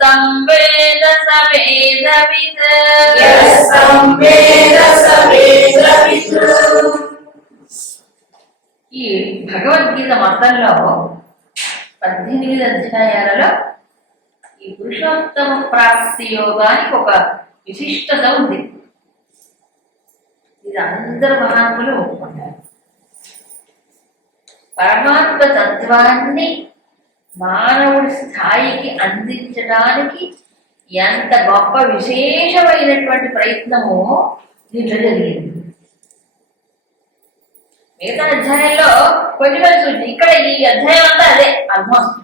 यस्तं वेद स वेदवित् यस्तं वेद स वेदवित्। ఈ భగవద్గీత మొత్తంలో 18 అధ్యాయాలలో ఈ పురుషోత్తమ ప్రాప్తి యోగానికి ఒక విశిష్టత ఉంది. ఇది అందరు మహాత్ములు ఒప్పుకుంటారు. పరమాత్మ తత్వాన్ని మానవుడి స్థాయికి అందించడానికి ఎంత గొప్ప విశేషమైనటువంటి ప్రయత్నము దీంట్లో జరిగింది. మిగతా అధ్యాయంలో కొంచెం చూడండి, ఇక్కడ ఈ అధ్యాయం అంతా అదే ఆల్మోస్ట్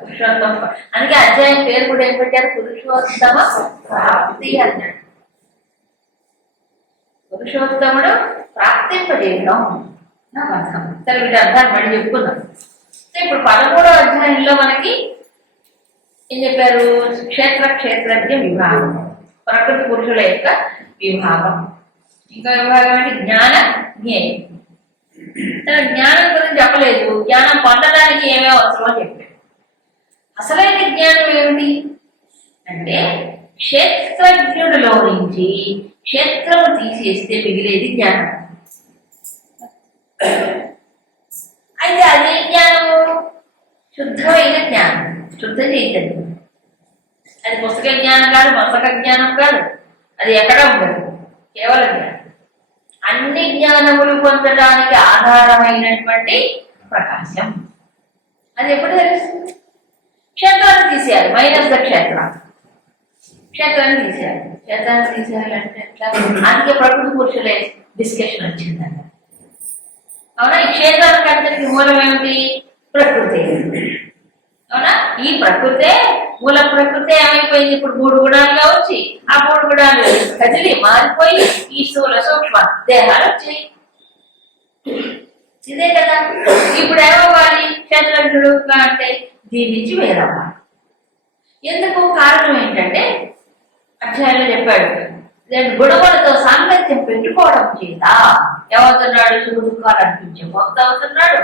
పురుషోత్తమ. అందుకే అధ్యాయం పేరు కూడా ఏం పెట్టారు? పురుషోత్తమ ప్రాప్తి అన్నాడు. పురుషోత్తముడు ప్రాప్తింపజేయడం నాకు అర్థం. సరే, వీటి అర్థాన్ని మళ్ళీ చెప్పుకుందాం. ఇప్పుడు 13వ అధ్యాయంలో మనకి ఏం చెప్పారు? క్షేత్రజ్ఞ విభాగం, ప్రకృతి పురుషుల యొక్క విభాగం. ఇంకా విభాగం అంటే జ్ఞాన జ్ఞేయం. జ్ఞానం గురించి చెప్పలేదు, జ్ఞానం పొందడానికి ఏమేమి అవసరమో చెప్పాడు. అసలైన జ్ఞానం ఏమిటి అంటే క్షేత్రజ్ఞుడిలో నుంచి క్షేత్రము తీసేస్తే మిగిలేది జ్ఞానం. అయితే అదే జ్ఞానము శుద్ధమైన జ్ఞానం, శుద్ధ చైతన్యం. అది పుస్తక జ్ఞానం కాదు, మస్తక జ్ఞానం కాదు, అది ఎక్కడ ఉండదు, కేవలం జ్ఞానం. అన్ని జ్ఞానములు పొందడానికి ఆధారమైనటువంటి ప్రకాశం. అది ఎప్పుడు తెలుస్తుంది? క్షేత్రాన్ని తీసేయాలి, మైనస్ ద క్షేత్రాన్ని తీసేయాలి. క్షేత్రాన్ని తీసేయాలంటే ఎట్లా? అందుకే ప్రకృతి పురుషులే డిస్కషన్ వచ్చిందండి. అవునా? ఈ క్షేత్రానికి అంతటికి మూలం ఏమిటి? ప్రకృతి. అవునా? ఈ ప్రకృతే మూల ప్రకృతి ఏమైపోయింది? ఇప్పుడు 3 గుణాలుగా వచ్చి ఆ 3 గుణాలు కదిలి మారిపోయి ఈ స్థూల సూక్ష్మ దేహాలు వచ్చాయి. ఇదే కదా. ఇప్పుడు ఏమవ్వాలి? క్షేత్రజ్ఞుడు అంటే దీని నుంచి వేరవ్వాలి. ఎందుకు? కారణం ఏంటంటే అధ్యాయంలో చెప్పాడు, గుణములతో సాంగత్యం పెట్టుకోవడం చేత ఏమవుతున్నాడు? సుఖ దుఃఖాలు అనిపించే భక్త అవుతున్నాడు,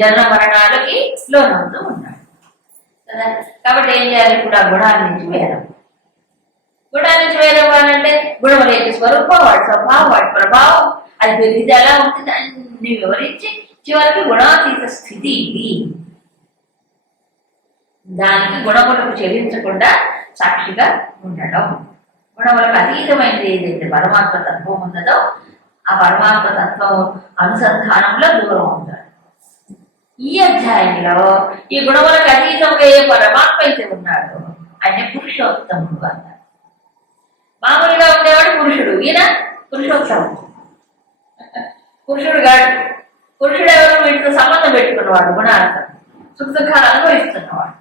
జన మరణాలకి లోనవుతూ ఉన్నాడు కదా. కాబట్టి ఏం చేయాలి? ఇప్పుడు ఆ గుణాల నుంచి వేరవ్వాలంటే గుణముల యొక్క స్వరూపం, వాటి స్వభావం, వాటి ప్రభావం, అది పెరిగితే ఎలా ఉంటుంది అన్ని వివరించి చివరికి గుణాతీత స్థితి ఇది. దానికి గుణములకు చెల్లించకుండా సాక్షిగా ఉండడం. గుణములకు అతీతమైనది ఏదైతే పరమాత్మ తత్వం ఉన్నదో ఆ పరమాత్మ తత్వం అనుసంధానంలో దూరం ఉంటాడు. ఈ అధ్యాయంలో ఈ గుణములకు అతీతంగా ఏ పరమాత్మ అయితే ఉన్నాడు ఆయన పురుషోత్తముడు అన్నాడు. మామూలుగా ఉండేవాడు పురుషుడు, ఈయన పురుషోత్తముడు. పురుషుడు కాదు. పురుషుడు ఎవరు? వీటితో సంబంధం పెట్టుకున్నవాడు, గుణాలతో సుఖ దుఃఖాలు అనుభవిస్తున్నవాడు.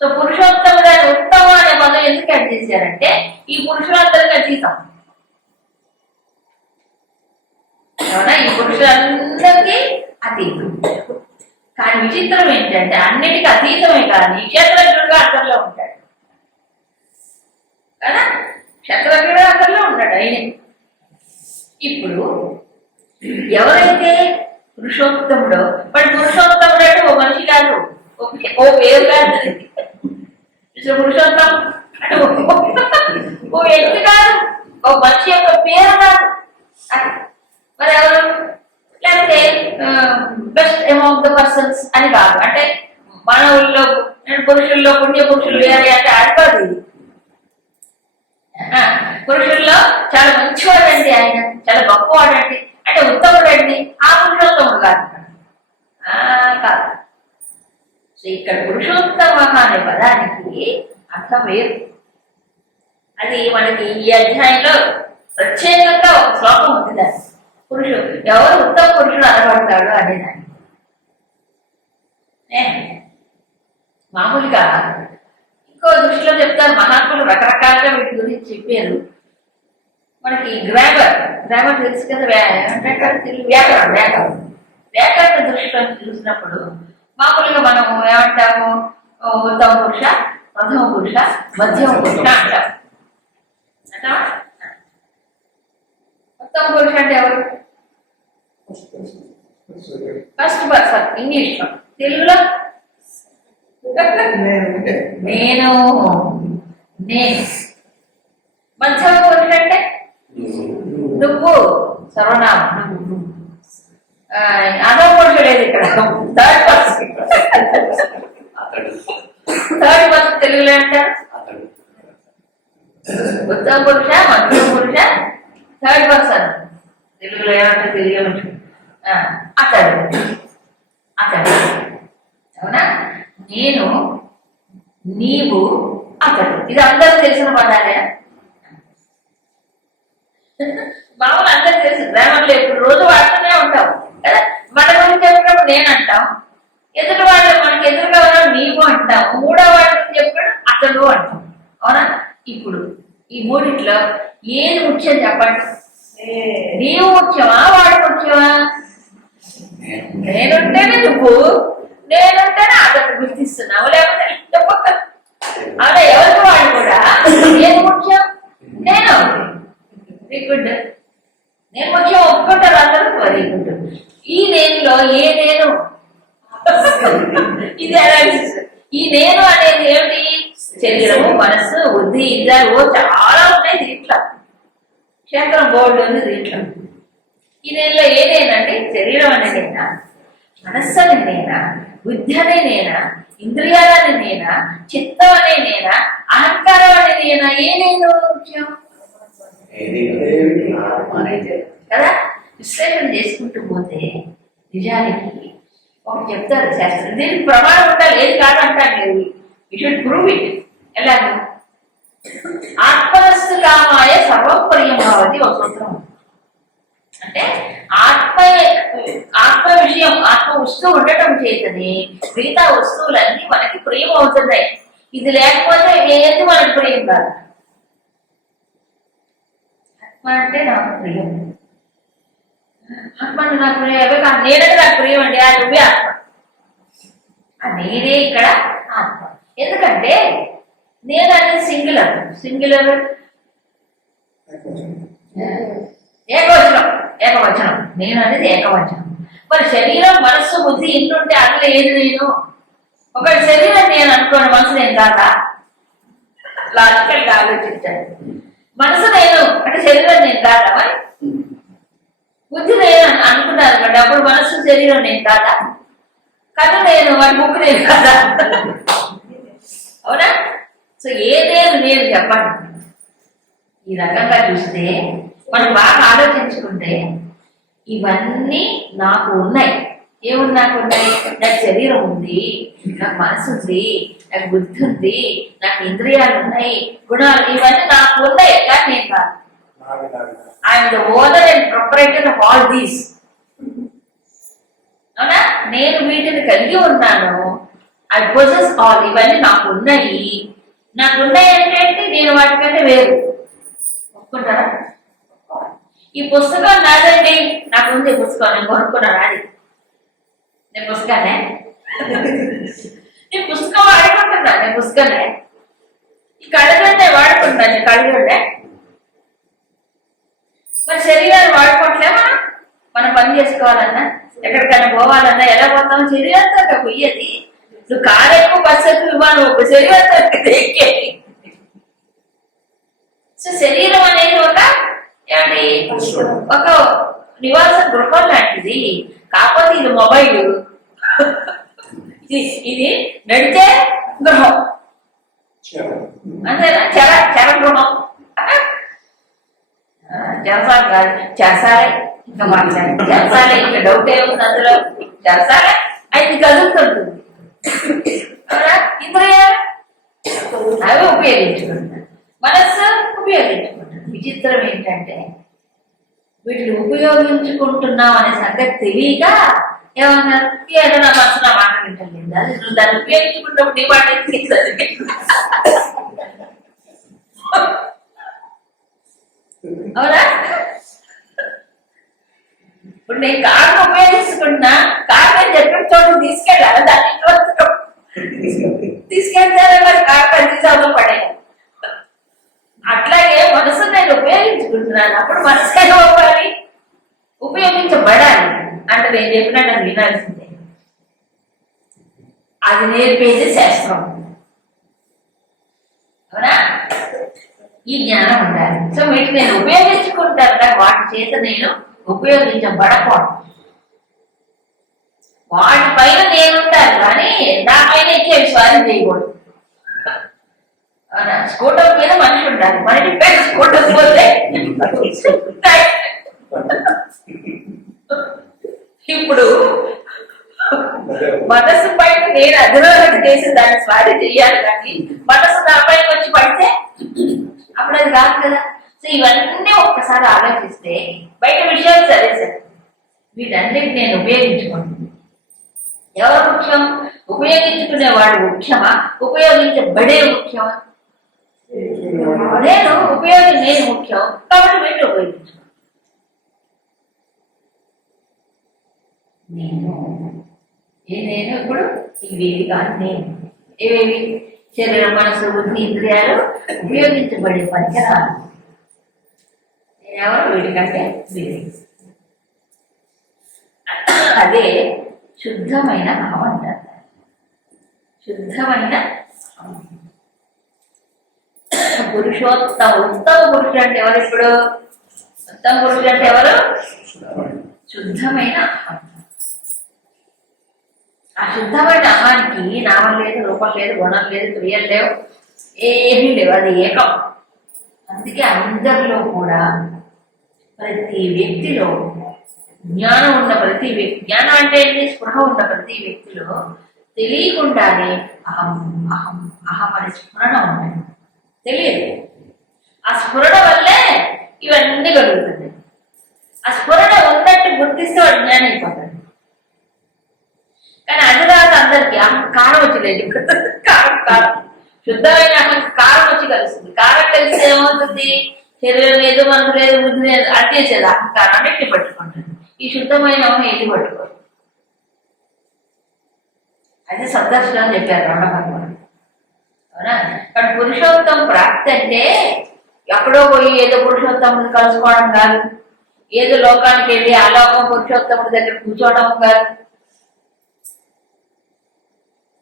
సో పురుషోత్తముడు అని ఉత్తమం అనే పదం ఎందుకు యాడ్ చేశారంటే ఈ పురుషులందరికీ అతీతం. అవునా? ఈ పురుషులందరికీ అతీతం. కానీ విచిత్రం ఏంటంటే అన్నిటికీ అతీతమే కానీ క్షేత్రజ్ఞుడుగా అతనిలో ఉంటాడు కదా. క్షేత్రజ్ఞుడు అతనిలో ఉంటాడు ఆయనే. ఇప్పుడు ఎవరైతే పురుషోత్తముడో వాడు పురుషోత్తముడు అంటే ఓ మనిషి కాదు, ఓ పేరు కాదు. పురుషోత్తం అంటే ఓ వ్యక్తి కాదు, ఓ మనిషి యొక్క పేరు కాదు. మరి ఎవరు? లేకపోతే బెస్ట్ అమౌంట్ ద పర్సన్స్ అని కాదు. అంటే మానవుల్లో పురుషుల్లో పుణ్య పురుషులు వేరే అంటే అడగదు. ఇది పురుషుల్లో చాలా మంచివాడండి ఆయన, చాలా గొప్పవాడండి అంటే ఉత్తముడండి, ఆ పురుషోత్తముడు కాదు. కాదు. సో ఇక్కడ పురుషోత్తమ అనే పదానికి అర్థం వేరు. అది మనకి ఈ అధ్యాయంలో ప్రత్యేకంగా ఒక శ్లోకం ఉంది. దాన్ని పురుషుడు ఎవరు ఉత్తమ పురుషుడు అనబడతాడు అనేదాన్ని. మామూలుగా ఇంకో దృష్టిలో చెప్తారు మహాత్ములు రకరకాలుగా వీటి గురించి చెప్పారు. మనకి గ్రామర్ తెలుసు కదా, వ్యాకరణ దృష్టిలో చూసినప్పుడు మామూలుగా మనం ఏమంటాము? ఉత్తమ పురుష, ప్రథమ పురుష, మధ్యమ పురుష అంటాం. ఉత్తమ పురుష అంటే ఎవరు? First person. ఇంగ్లీష్లో, తెలుగులో నేను నేను మధ్యమ పురుషుడు అంటే నువ్వు సర్వనామం. అదో పురుషుడు లేదు ఇక్కడ, థర్డ్ పర్సన్. థర్డ్ పర్సన్ తెలుగులో అంటారు ఉత్తమ పురుష, మధ్యమ పురుష, థర్డ్ పర్సన్ తెలుగులో ఏమంటారు తెలియదు. అతడు అతడు అవునా? నేను, నీవు, అతడు, ఇది అందరూ తెలిసిన పదాలే. మామూలు అందరూ తెలుసు, గ్రామంలో ఇప్పుడు రోజు వాడుతూనే ఉంటాం కదా. మన గురించి చెప్పినప్పుడు నేను అంటాం, ఎదురు వాళ్ళు మనకి ఎదురుగా ఉన్న నీవు అంటాం, మూడో వాడి గురించి చెప్పినప్పుడు అతడు అంటాం. అవునా? ఇప్పుడు ఈ మూడిట్లో ఏది ముఖ్యం చెప్పండి? నీవు ముఖ్యమా, వాడు ముఖ్యమా? నేనుంటేనే నువ్వు, నేనుంటేనే అతను గుర్తిస్తున్నావు, లేకపోతే అలా ఎవరికి వాడు కూడా ఏది ముఖ్యం? నేను. Very good. నేను ముఖ్యం ఒప్పుకుంటారు అందరూ. Very good. ఈ నేనులో ఏ నేను? ఇది అనాలిసిస్. ఈ నేను అనేది ఏమిటి? శరీరము, మనస్సు, బుద్ధి, ఇంద్రియాలు చాలా ఉన్నాయి దీంట్లో. క్షేత్రం బోర్డు ఉంది దీంట్లో. ఈ నేనులో ఏ నేనండి? శరీరం అనే నేనా, మనస్సు అనే నేనా, బుద్ధి అనే నేనా, ఇంద్రియాలని నేనా, చిత్తం అనే నేనా, అహంకారం అనే నేనా? ఏ నేను ముఖ్యం కదా? విశ్లేషణ చేసుకుంటూ పోతే నిజానికి ఒకటి చెప్తారు శాస్త్రం, దీనికి ప్రమాణం ఉండాలి, ఏది కాదంటాను లేదు. You should prove it. ఎలాగో ఆత్మనస్సు కామాయ సర్వం ప్రియమావతి ఒక సూత్రం. అంటే ఆత్మ విషయం, ఆత్మ వస్తువు ఉండటం చేతని మిగతా వస్తువులన్నీ మనకి ప్రియం అవుతున్నాయి. ఇది లేకపోతే ఏది మనకి ప్రియం కాదు. ఆత్మ అంటే నాకు ప్రియం, ఆత్మ అంటే నాకు ప్రియం, అవే కాదు నేనంటే నాకు ప్రియం అండి. ఆ నువ్వే ఆత్మ, ఆ నేనే ఇక్కడ ఆత్మ. ఎందుకంటే నేను అనేది సింగులర్. సింగులర్ ఏకవచనం, ఏకవచనం. నేను అనేది ఏకవచనం. మరి శరీరం, మనస్సు, బుద్ధి ఇంటుంటే అందులో ఏది నేను? ఒక శరీరం నేను అనుకోని మనసు నేను కాదా? లాజికల్ గా ఆలోచించాను. మనసు నేను అంటే శరీరం నేను కాదా? మరి బుద్ధి నేను అనుకున్నాను కంటే అప్పుడు మనస్సు, శరీరం నేను కాదా? కథ నేను, మరి ముక్కు నేను కాదా? అవునా? సో ఏదేను నేను చెప్పండి. ఈ రకంగా చూస్తే మనం బాగా ఆలోచించుకుంటే ఇవన్నీ నాకు ఉన్నాయి. ఏముంది నాకు ఉన్నాయి? నాకు శరీరం ఉంది, నాకు మనసు ఉంది, నాకు బుద్ధి ఉంది, నాకు ఇంద్రియాలు ఉన్నాయి, గుణాలు, ఇవన్నీ నాకు ఉన్నాయి. కానీ నేను కాదు. I'm the owner and proprietor of all these. అవునా? నేను వీటిని కలిగి ఉన్నాను. I possess all. ఇవన్నీ నాకు ఉన్నాయి. నాకు ఉన్నాయి అంటే నేను వాటికంటే వేరు. ఒప్పుకుంటారా? ఈ పుస్తకం నాదండి, నాకు ఉంది పుస్తకం, నేను కొనుక్కున్నాను. అది నేను పుస్తకాన్నే, నేను పుస్తకం వాడుకుంటున్నా, నేను పుస్తకాన్నే. ఈ కళ్ళగంటే వాడుకుంటాను, నేను కళ్ళగంటే. మరి శరీరాన్ని వాడుకోవట్లే మనం పని చేసుకోవాలన్నా, ఎక్కడికైనా పోవాలన్నా ఎలా పోతాం? శరీరంతో పోయేది. నువ్వు కారు ఎక్కువ, బస్సు ఎక్కువ, విమానం ఒక శరీరంతో ఎక్కేది. సో శరీరం అనేది ఒక నివాస గృహం లాంటిది. కాకపోతే ఇది మొబైల్, ఇది నడిచే గృహం, అంతేనా? చర గృహం. చెరసాలి కాదు, చెరసాలే. ఇంకా మాట్లాడి చెరసాలే, ఇంకా డౌట్ ఏముంది అందులో? చెరసాలే అది కదులుతుంటుంది. ఇంద్రియాలు అవి ఉపయోగించుకుంటారు, మనస్సు ఉపయోగించుకుంటారు. విచిత్రం ఏంటంటే వీటిని ఉపయోగించుకుంటున్నాం అనే సంగతి తెలియక ఏమన్నారు? ఏదో నా మనసు నా మాట వింటలేదు. అది నువ్వు దాన్ని ఉపయోగించుకుంటున్నప్పుడు నీ మాట అవునా? ఇప్పుడు నేను కారును ఉపయోగించుకుంటున్నా, కారు నేను చెప్పిన చోటు తీసుకెళ్ళాలి, దాన్ని తీసుకెళ్తారా? మరి కారు తీసాలో పడేయాలి. అట్లాగే మనసు నేను ఉపయోగించుకుంటున్నాను, అప్పుడు మనసు అవ్వాలి, ఉపయోగించబడాలి. అంటే నేను చెప్పినట్టు అది వినాల్సిందే. అది నేర్పేది శాస్త్రం. అవునా? ఈ జ్ఞానం ఉండాలి. సో వీటిని నేను ఉపయోగించుకుంటాను, వాటి చేత నేను ఉపయోగించబడకూడదు. వాటి పైన నేనుంటాను కానీ నా పైన ఇచ్చే స్వాధీనం చేయకూడదు. అవునా? స్కూటర్ మీద మనిషి ఉండాలి, మనిషి పైన స్కూటర్ పోతే ఇప్పుడు మనసు పైన నేను అధిరోహణ చేసి దాన్ని స్వారీ చెయ్యాలి కానీ మనసు నా పైన వచ్చి పడితే అప్పుడు అది కాదు కదా. సో ఇవన్నీ ఒక్కసారి ఆలోచిస్తే బయట విషయాలు సరే సార్, వీటన్నిటి నేను ఉపయోగించుకుంటాను. ఎవరు ముఖ్యం? ఉపయోగించుకునేవాడు ముఖ్యమా, ఉపయోగించబడే ముఖ్యమా? నేను ముఖ్యం కాబట్టి వీటిని ఉపయోగించుకో. నేను ఇప్పుడు ఇవి కాదు. నేను ఏవేవి? శరీరం, మనసు, బుద్ధి, ఇంద్రియాలు ఉపయోగించబడే పరికరాలు. నేనెవరు? వీటికంటే వీరి. అదే శుద్ధమైన భావం అంటారు. శుద్ధమైన పురుషోత్తమ. ఉత్తమ పురుషుడు అంటే ఎవరు? ఇప్పుడు ఉత్తమ పురుషుడు అంటే ఎవరు? శుద్ధమైన అహం. ఆ శుద్ధమైన అహానికి నామం లేదు, రూపం లేదు, గుణం లేదు, క్రియలు లేవు, ఏమీ లేవు. అది ఏకం. అందుకే అందరిలో కూడా ప్రతి వ్యక్తిలో జ్ఞానం ఉన్న ప్రతి వ్యక్తి, జ్ఞానం అంటే ఏంటి? స్పృహ ఉన్న ప్రతి వ్యక్తిలో తెలియకుండానే అహం అహం అహం అనే స్ఫురణ ఉన్నాయి. తెలియదు. ఆ స్ఫురణ వల్లే ఇవన్నీ కలుగుతుంది. ఆ స్ఫురణ ఉన్నట్టు గుర్తిస్తే వాడు జ్ఞానం అయిపోతాడు. కానీ అది కాదు అందరికి. అహంకారం వచ్చి లేదు. కారం శుద్ధమైన అహంకారం వచ్చి కలుస్తుంది. కారం కలిసి ఏమవుతుంది? శరీరం లేదు, మనసు లేదు, బుద్ధి లేదు, అట్టేసేది అహంకారాన్ని ఎట్టి పట్టుకుంటుంది. ఈ శుద్ధమైన ఏది పట్టుకోదు. అదే సద్దర్శనం చెప్పారు రమణ. అవునా? కానీ పురుషోత్తం ప్రాప్తి అంటే ఎక్కడో పోయి ఏదో పురుషోత్తముడు కలుసుకోవడం కాదు, ఏదో లోకానికి వెళ్ళి ఆ లోకం పురుషోత్తముడి దగ్గర కూర్చోవడం కాదు.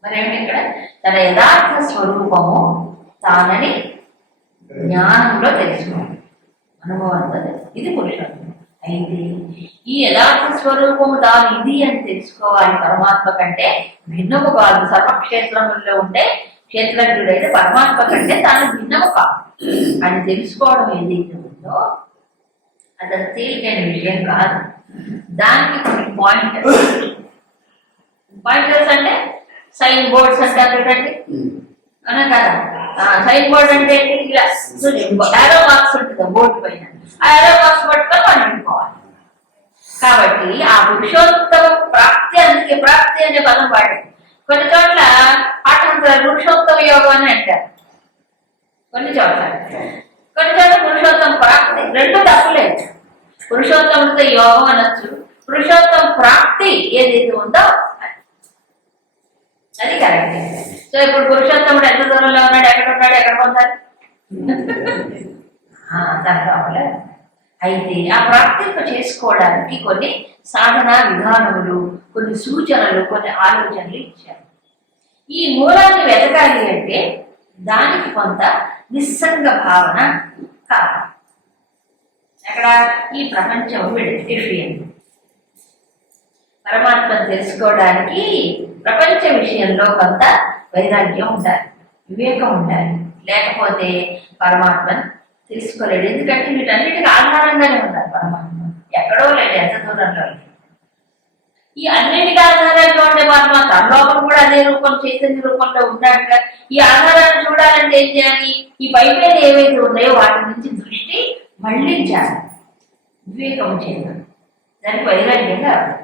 మరేమిటి? ఇక్కడ తన యథార్థ స్వరూపము తానని జ్ఞానంలో తెలుసుకోవాలి, అనుభవంలో తెలుసు. ఇది పురుషోత్తం. అయితే ఈ యథార్థ స్వరూపము తాను ఇది అని తెలుసుకోవాలి. పరమాత్మ కంటే భిన్నము కాదు. సర్వక్షేత్రముల్లో ఉండే క్షేత్రజ్ఞుడైతే పరమాత్మ కంటే తాను భిన్నము కాదు అని తెలుసుకోవడం ఏదైతే ఉందో అది తేలికైన విషయం కాదు. దానికి కొన్ని పాయింటర్స్ అంటే సైన్ బోర్డ్స్ అంటారు చూడండి. అనా కదా? సైన్ బోర్డ్ అంటే ఇలా ఏరో మార్క్స్ ఉంటుంది బోర్డు పైన. ఆ ఏరో మార్క్స్ పట్టుకొని మనం అనుకోవాలి. కాబట్టి ఆ పురుషోత్తమ ప్రాప్తి, అందుకే ప్రాప్తి అనే పదం వాడింది. కొన్ని చోట్ల పాఠాంతరాలు పురుషోత్తమ యోగం అని అంటారు. కొన్ని చోట్ల పురుషోత్తమ ప్రాప్తి. రెండు తప్పులేదు. పురుషోత్తముడితో యోగం అనొచ్చు, పురుషోత్తమ ప్రాప్తి ఏదైతే ఉందో అది కరెక్ట్. సో ఇప్పుడు పురుషోత్తముడు ఎంత దూరంలో ఉన్నాడు, ఎక్కడ ఉన్నాడు, ఎక్కడ పొందాలి? తన అయితే ఆ ప్రాప్తింప చేసుకోవడానికి కొన్ని సాధనా విధానములు, కొన్ని సూచనలు, కొన్ని ఆలోచనలు ఇచ్చారు. ఈ మూలాన్ని వెతకాలి అంటే దానికి కొంత నిస్సంగ భావన కావాలి. అక్కడ ఈ ప్రపంచం విషయం పరమాత్మను తెలుసుకోవడానికి ప్రపంచ విషయంలో కొంత వైరాగ్యం ఉండాలి, వివేకం ఉండాలి. లేకపోతే పరమాత్మను తెలుసుకోలేడు. ఎందుకంటే వీటన్నిటికీ ఆధారంగానే ఉన్నారు పరమాత్మ. ఎక్కడో లేదు, ఎంత దూరంలో లేదు. ఈ అన్నిటికీ ఆధారంగా ఉండే పరమాత్మ తన లోపల కూడా అదే రూపం, చైతన్య రూపంలో ఉన్నాక ఈ ఆధారాన్ని చూడాలంటే ఏం చేయాలి? ఈ పైపైన ఏవైతే ఉన్నాయో వాటి నుంచి దృష్టి మళ్లించాలి, వివేకం చేయాలి. దానికి వైరాగ్యం కావాలి.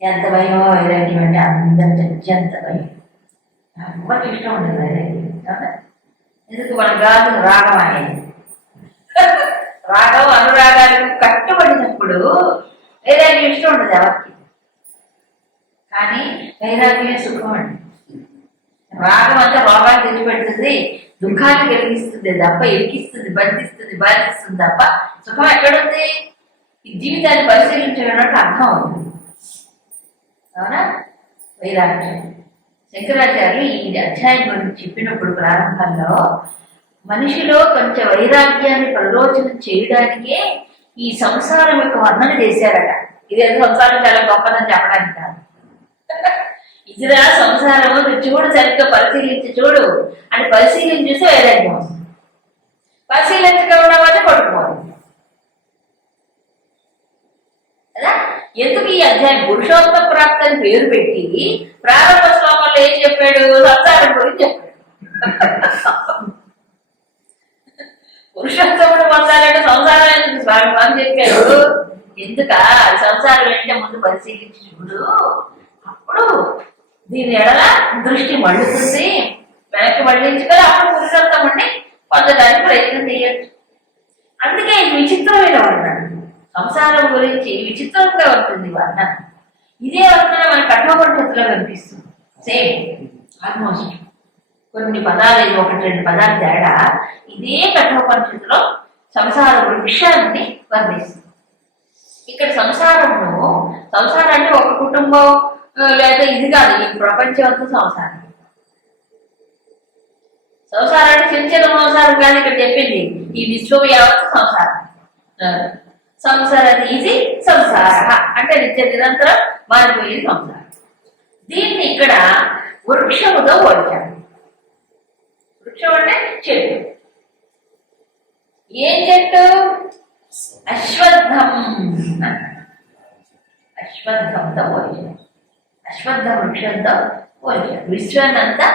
ఎంత భయమో వైరాగ్యం అంటే అందరికి అత్యంత భయం. ఎవరికి ఇష్టం ఉండదు వైరాగ్యం. ఎందుకు? మన కాదు రాగం అనేది. రాగం అనురాగాలకు కట్టుబడినప్పుడు వైరాగ్యం ఇష్టం ఉండదు ఎవరికి. కానీ వైరాగ్యమే సుఖం అండి. రాగం అంతా రోగాలు తెచ్చిపెడుతుంది, దుఃఖాన్ని కలిగిస్తుంది తప్ప, ఎరికిస్తుంది, బంధిస్తుంది, బాధిస్తుంది తప్ప సుఖం ఎక్కడుంది? ఈ జీవితాన్ని పరిశీలించడానికి అర్థం అవుతుంది. అవునా? వైరాగ్యం. శంకరాచార్యులు ఈ అధ్యాయం గురించి చెప్పినప్పుడు ప్రారంభంలో మనిషిలో కొంచెం వైరాగ్యాన్ని ప్రలోచనం చేయడానికే ఈ సంసారం యొక్క వర్ణన చేశారట. ఇదేదో సంసారం చాలా గొప్పదని చెప్పడానికి కాదు. ఇదిరా సంసారం, నువ్వు చూడు, సరిగ్గా పరిశీలించి చూడు అని పరిశీలించి చూస్తే వైరాగ్యం వస్తుంది. పరిశీలించకపోవడం వల్ల పడుకోవాలి కదా. ఎందుకు ఈ అధ్యాయం పురుషోత్తమ ప్రాప్తి అని పేరు పెట్టి ప్రారంభ శ్లోకంలో ఏం చెప్పాడు? సంసారం గురించి చెప్పాడు. పురుషోత్తముడు పొందాలంటే సంసారం ఎందుకు స్వామి అని చెప్పాడు. ఎందుక సంసారం ఏంటంటే ముందు పరిశీలించి చూడు, అప్పుడు దీని ఎడల దృష్టి మళ్ళుతుంది, వెనక్కి మళ్ళించుకొని అప్పుడు పురుషోత్తముడిని పొందడానికి ప్రయత్నం చేయొచ్చు. అందుకే ఇది విచిత్రమైన వర్ణన. సంసారం గురించి విచిత్రంగా ఉంటుంది వర్ణన. ఇదే వర్ణన మన కఠోపనిషత్తులో కనిపిస్తుంది. సేమ్ ఆల్మోస్ట్ కొన్ని పదాలు, ఇది ఒకటి రెండు పదాలు తేడా. ఇదే కఠోపనిషత్తులో సంసార వృక్షాన్ని వర్ణిస్తుంది. ఇక్కడ సంసారాన్ని ఒక కుటుంబం లేదా ఇది కాదు, ఈ ప్రపంచం అంతా సంసారం. సంసారాన్ని చిన్న చిన్న సంసారం కాదు ఇక్కడ చెప్పింది, ఈ విశ్వం యావత్తు సంసారం. సంసార ఇది సంసార అంటే నిత్య నిరంతరం మారిపోయేది సంసారం. దీన్ని ఇక్కడ వృక్షముతో పోల్చాడు. వృక్షం అంటే చెట్టు. ఏం చెట్టు? అశ్వత్థం. అశ్వత్థంతో పోల్చాడు. అశ్వత్థ వృక్షంతో పోల్చాడు. విశ్వాన్నంతా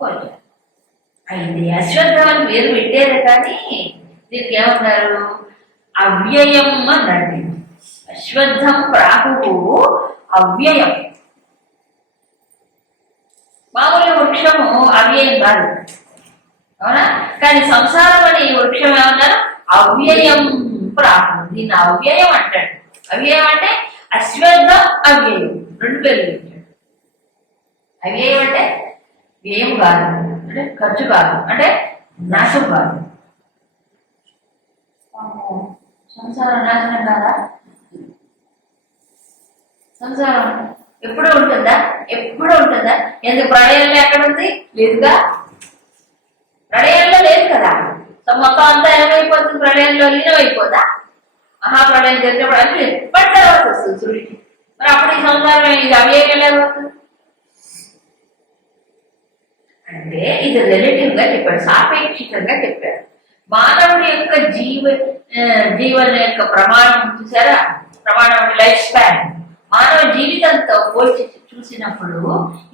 పోల్చాడు. అయితే అశ్వత్థం అని పేరు పెట్టారు కానీ దీనికి ఏమన్నారు? అవ్యయం అన్నది. అశ్వత్థం ప్రాహు అవ్యయం. మామూలు వృక్షము అవ్యయం కాదు, అవునా? కానీ సంసారం అనే వృక్షం ఏమన్నారు? అవ్యయం ప్రాహు. దీన్ని అవ్యయం అంటాడు. అవ్యయం అంటే అశ్వత్థం అవ్యయం, రెండు పేర్లు పెట్టాడు. అవ్యయం అంటే వ్యయం కాదు, అంటే ఖర్చు కాదు, అంటే నాశం కాదు. సంసారం నాశనం కాదా? సంసారం ఎప్పుడు ఉంటుందా? ఎప్పుడు ఉంటుందా? ఎందుకు ప్రళయంలో ఎక్కడ ఉంది? లేదుగా. ప్రళయంలో లేదు కదా. మొత్తం అంతా ఏమైపోతుంది? ప్రళయంలో లీనమైపోదా? మహాప్రళయం జరిగినప్పుడు అది లేదు. బట్ తర్వాత వస్తుంది సృష్టి. మరి అప్పుడు ఈ సంసారం ఇది అవ్యయం ఎలా అవుతుంది అంటే ఇది రిలేటివ్ గా చెప్పాడు, సాపేక్షికంగా చెప్పాడు. మానవుడి యొక్క జీవన యొక్క ప్రమాణం చూసారా? ప్రమాణం లైఫ్ స్పాన్. మానవ జీవితంతో పోల్చి చూసినప్పుడు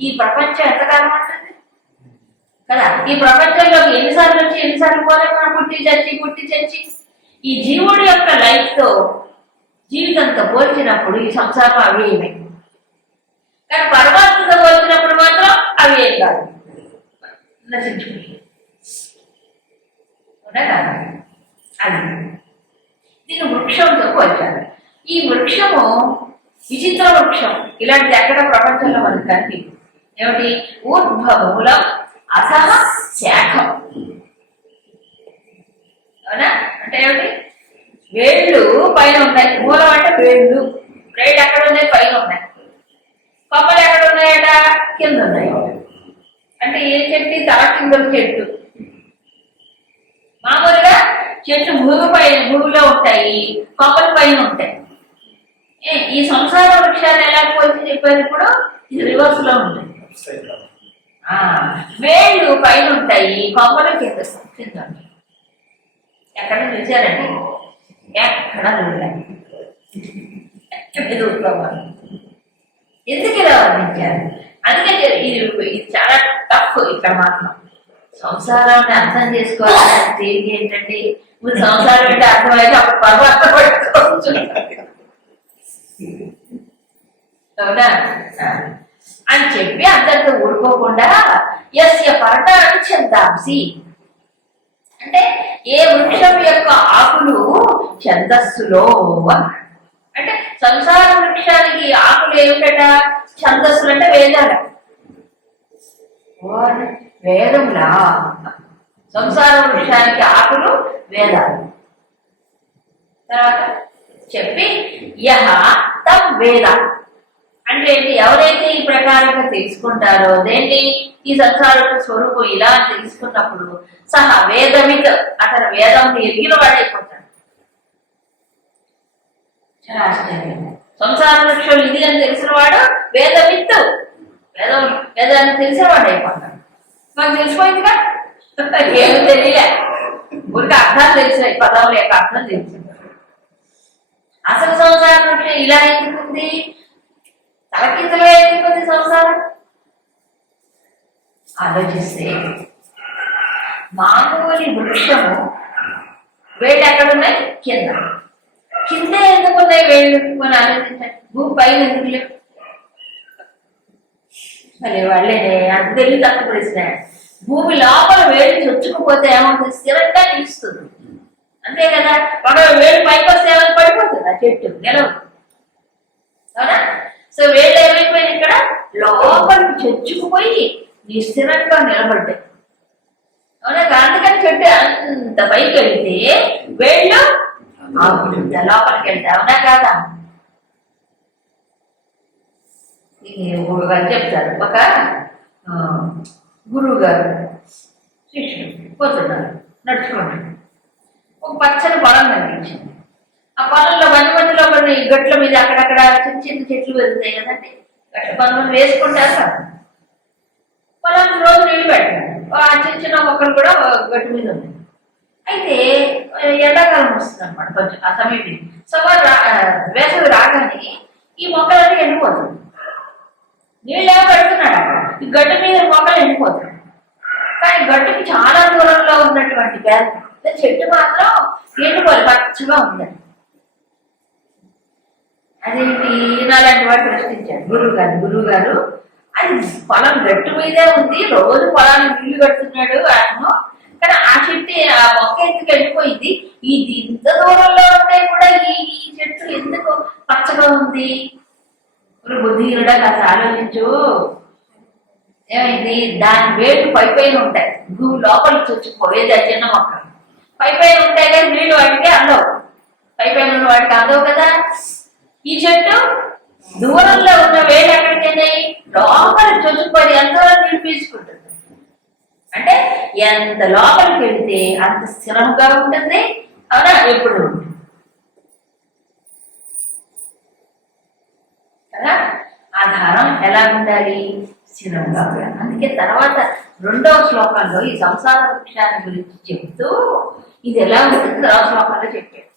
ఈ ప్రపంచం ఎంతకాలం ఉంటుంది కదా. ఈ ప్రపంచంలోకి ఎన్నిసార్లు వచ్చి ఎన్నిసార్లు పోలే మనం పుట్టి చచ్చి. ఈ జీవుడి యొక్క లైఫ్ తో జీవితంతో పోల్చినప్పుడు ఈ సంసారం అవ్యయమే. కానీ పరమాత్మతో పోల్చినప్పుడు మాత్రం అవ్యయం కాదు, నశించుకుంటుంది. అది దీన్ని వృక్షంతో పోల్చారు. ఈ వృక్షము విచిత్ర వృక్షం. ఇలాంటిది ఎక్కడ ప్రపంచంలో మనకు కనిపించదు. ఏమిటి? ఊర్ధ్వమూలం అసహ శాఖం. అవునా? అంటే ఏమిటి? వేళ్ళు పైన ఉన్నాయి. మూలం అంటే వేళ్ళు. వేళ్ళు ఎక్కడ ఉన్నాయి? పైన ఉన్నాయి. కొమ్మలు ఎక్కడ ఉన్నాయట? కింద ఉన్నాయి. అంటే ఏం చెట్టు? తల కింద చెట్టు. మామూలుగా చెట్లు భూమిలో ఉంటాయి, కొమ్మల పైన ఉంటాయి. ఈ సంసార వృక్షాన్ని ఎలా పోల్చి చెప్పారు? ఇప్పుడు ఇది రివర్స్ లో ఉంటాయి. వేళ్ళు పైన ఉంటాయి, కొమ్మలు కింద ఉంటాయి. ఎక్కడ చూసారండి? ఎక్కడ చూడాలి. ఎందుకు ఇలా వర్ణించారు? అందుకే ఇది చాలా టఫ్. ఇక్కడ మాత్రం సంసారాన్ని అర్థం చేసుకోవాలని తేలిక ఏంటంటే, ఇప్పుడు సంసారం అంటే అర్థమైతే అప్పుడు పర్వాత పట్టుకోవచ్చు. అవునా అని చెప్పి అందరితో ఊరుకోకుండా యస్య పర్ణాన్ని ఛందాంసి అంటే ఏ వృక్షం యొక్క ఆకులు ఛందస్సులో అంటే సంసార వృక్షానికి ఆకులు ఏమిటట? ఛందస్సులు అంటే వేదాలు. వేదములా సంసార వృక్షానికి ఆకులు వేదాలు. తర్వాత చెప్పి యహ తం వేద అంటే ఏంటి, ఎవరైతే ఈ ప్రకారంగా తెలుసుకుంటారో దేన్ని, ఈ సంసార స్వరూపం ఇలా తెలుసుకున్నప్పుడు సహా వేదమిత్, అతను వేదం ఎరిగిన వాడైపోతాడు. చాలా ఆశ్చర్యం. సంసార వృక్షం ఇది అని తెలిసిన వాడు వేదమిత్, వేదాన్ని తెలిసిన వాడు అయిపోతాడు. మాకు తెలిసిపోయిందిగా, ఏమి తెలియలే, ఊరికి అర్థాలు తెలిసాయి, పదవుల యొక్క అర్థం తెలిసింది. అసలు సంసార వృక్షం ఇలా ఎందుకుంది, తలకిందులో ఎందుకుంది సంసారం ఆలోచిస్తే, మామూలు వృక్షము వేళ్ళు ఎక్కడున్నాయి, కింద. కింద ఎందుకున్నాయి వేళ్ళు అని ఆలోచించండి. భూమి పైన ఎందుకు లేవు? మరి వాళ్ళే అంత తెలివి తక్కువ ప్రశ్న. భూమి లోపల వేడి చొచ్చుకుపోతే ఏమవుతుంది, స్థిరంగా నిలుస్తుంది, అంతే కదా. ఒక వేడి పైకి వస్తే ఏమైనా పడిపోతుంది ఆ చెట్టు, నిలవదు, అవునా? సో వేళ్ళు ఏమైపోయింది, ఇక్కడ లోపలికి చొచ్చుకుపోయి స్థిరంగా నిలబడ్డాయి, అవునా? అందుకని చెట్టు అంత పైకి వెళితే వేళ్ళు లోపలికి వెళ్తే, అవునా కాదా? చెప్తారు, ఒక గురువు గారు శిష్యుడు పోతున్నారు, నడుచుకుంటారు. ఒక పచ్చని పొలం కనిపించింది. ఆ పొలంలో మధ్యలో కొన్ని గట్ల మీద అక్కడక్కడ చిన్న చిన్న చెట్లు పెరుగుతాయి కదండి, గట్ల కొంతమంది వేసుకుంటారు కదా. పొలాన్ని రోజు నీళ్ళు పెట్టారు. ఆ చిన్న చిన్న మొక్కలు కూడా గట్టు మీద ఉంది. అయితే ఎండాకాలం వస్తుంది అనమాట, కొంచెం ఆ సమయం సమ్మర్ వేసవి రాగానే ఈ మొక్కలన్నీ ఎండిపోతుంది. నీళ్ళు ఏమో పెడుతున్నాడు అక్కడ, ఈ గడ్డి మీద మొక్కలు ఎండిపోతాయి. కానీ గడ్డికి చాలా దూరంలో ఉన్నటువంటి చెట్టు మాత్రం ఎండిపోయి పచ్చగా ఉందండి. అదేంటి, నాలాంటి వాడు ప్రశ్నించాడు గురువు గారు అది పొలం గట్టు మీదే ఉంది, రోజు పొలానికి నీళ్లు కడుతున్నాడు అతను, కానీ ఆ చెట్టు ఆ మొక్క ఎందుకు వెళ్ళిపోయింది, ఇది ఇంత దూరంలో ఉంటే కూడా ఈ చెట్టు ఎందుకు పచ్చగా ఉంది? బుద్ధిహీనుడా కాస్త ఆలోచించు. ఏమైంది, దాని వేళ్ళు పైపైన ఉంటాయి, భూమి లోపలికి చొచ్చిపోయేది. ఆ చిన్న మొక్క పైపైన ఉంటాయి కానీ నీళ్ళు వాటికి అందవు, పైపైన ఉన్న వాటికి అందవు కదా. ఈ చెట్టు దూరంలో ఉన్న వేళ్ళు ఎక్కడికి వెళ్ళాయి, లోపలికి చొచ్చిపోయి ఎంతవరకు నీళ్ళు పీల్చుకుంటుంది. అంటే ఎంత లోపలికి వెళితే అంత స్థిరంగా ఉంటుంది, అవునా? ఎప్పుడు కదా ఆధారం ఎలా ఉండాలి, స్థిరంగా ఉండాలి. అందుకే తర్వాత 2వ శ్లోకంలో ఈ సంసార వృక్షాన్ని గురించి చెప్తూ ఇది ఎలా ఉంటుంది 2వ శ్లోకంలో చెప్పాడు.